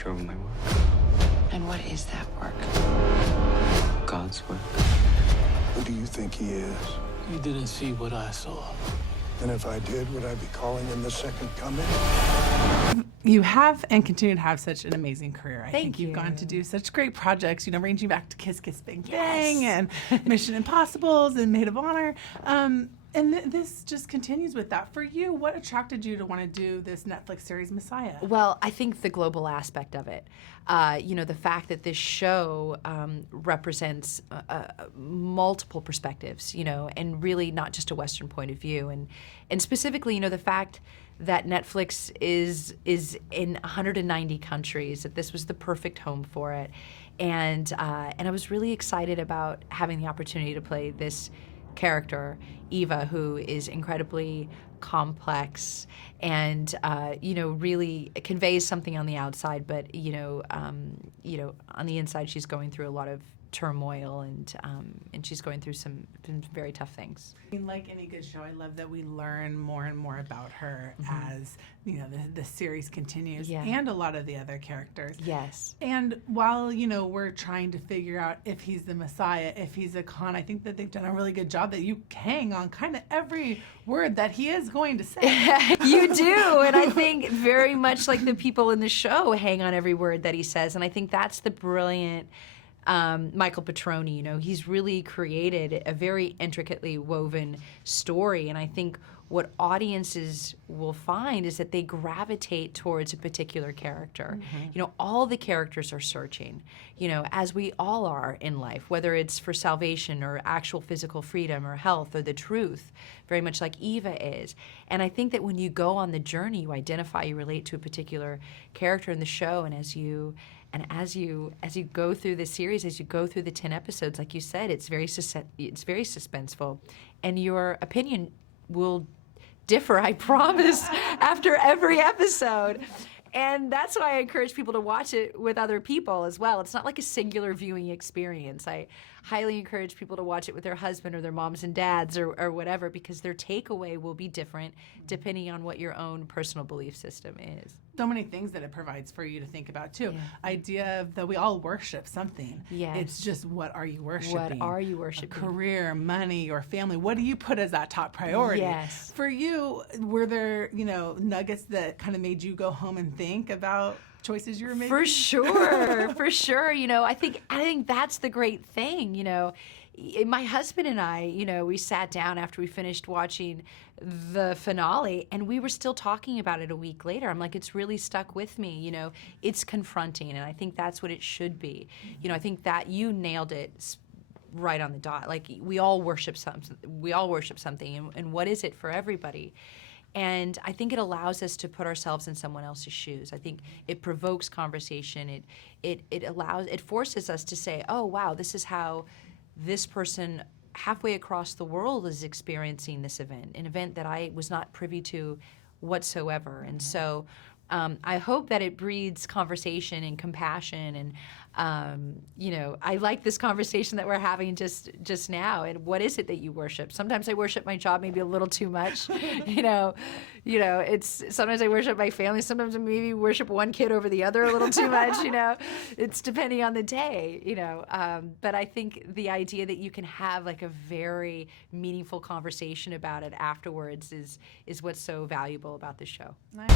nature of my work. And what is that work? God's work. Who do you think he is? You didn't see what I saw. And if I did, would I be calling him the second coming? You have and continue to have such an amazing career. I Thank think you've you. gone to do such great projects, you know, ranging back to Kiss Kiss Bang Bang and Mission Impossibles and Maid of Honor. This just continues with that. For you, what attracted you to want to do this Netflix series, Messiah? Well, I think the global aspect of it. You know, the fact that this show represents multiple perspectives, you know, and really not just a Western point of view. And specifically, you know, the fact that Netflix is in 190 countries, that this was the perfect home for it. And I was really excited about having the opportunity to play this character, Eva, who is incredibly complex and you know, really conveys something on the outside, but you know, on the inside she's going through a lot of turmoil and she's going through some very tough things. I mean, like any good show, I love that we learn more and more about her as, you know, the series continues, and a lot of the other characters. Yes. And while, you know, we're trying to figure out if he's the Messiah, if he's a con, I think that they've done a really good job that you hang on kind of every word that he is going to say. You do, and I think very much like the people in the show hang on every word that he says, and I think that's the brilliant Michael Petroni. You know, he's really created a very intricately woven story, and I think what audiences will find is that they gravitate towards a particular character. You know, all the characters are searching, you know, as we all are in life, whether it's for salvation or actual physical freedom or health or the truth, very much like Eva is. And I think that when you go on the journey, you identify, you relate to a particular character in the show, and as you go through the series, as you go through the 10 episodes, like you said, it's very suspenseful, and your opinion will differ, I promise, after every episode. And that's why I encourage people to watch it with other people as well. It's not like a singular viewing experience. I highly encourage people to watch it with their husband or their moms and dads or whatever, because their takeaway will be different depending on what your own personal belief system is. So many things that it provides for you to think about too. Idea of that we all worship something. Yes. It's just, what are you worshiping? What are you worshiping? A career, money, or family. What do you put as that top priority? Yes. For you, were there, you know, nuggets that kind of made you go home and think about choices you were making? For sure, for sure. You know, I think that's the great thing. You know, my husband and I, you know, we sat down after we finished watching the finale, and we were still talking about it a week later. I'm like, it's really stuck with me. You know, it's confronting, and I think that's what it should be. You know, I think that you nailed it right on the dot. Like, we all worship something. And what is it for everybody? And I think it allows us to put ourselves in someone else's shoes. I think it provokes conversation. It forces us to say, oh, wow, this is how this person halfway across the world is experiencing this event, an event that I was not privy to whatsoever. And so I hope that it breeds conversation and compassion. And, you know, I like this conversation that we're having just now. And what is it that you worship? Sometimes I worship my job maybe a little too much. you know, it's sometimes I worship my family. Sometimes I maybe worship one kid over the other a little too much. You know, it's depending on the day. You know, but I think the idea that you can have like a very meaningful conversation about it afterwards is what's so valuable about this show. Nice.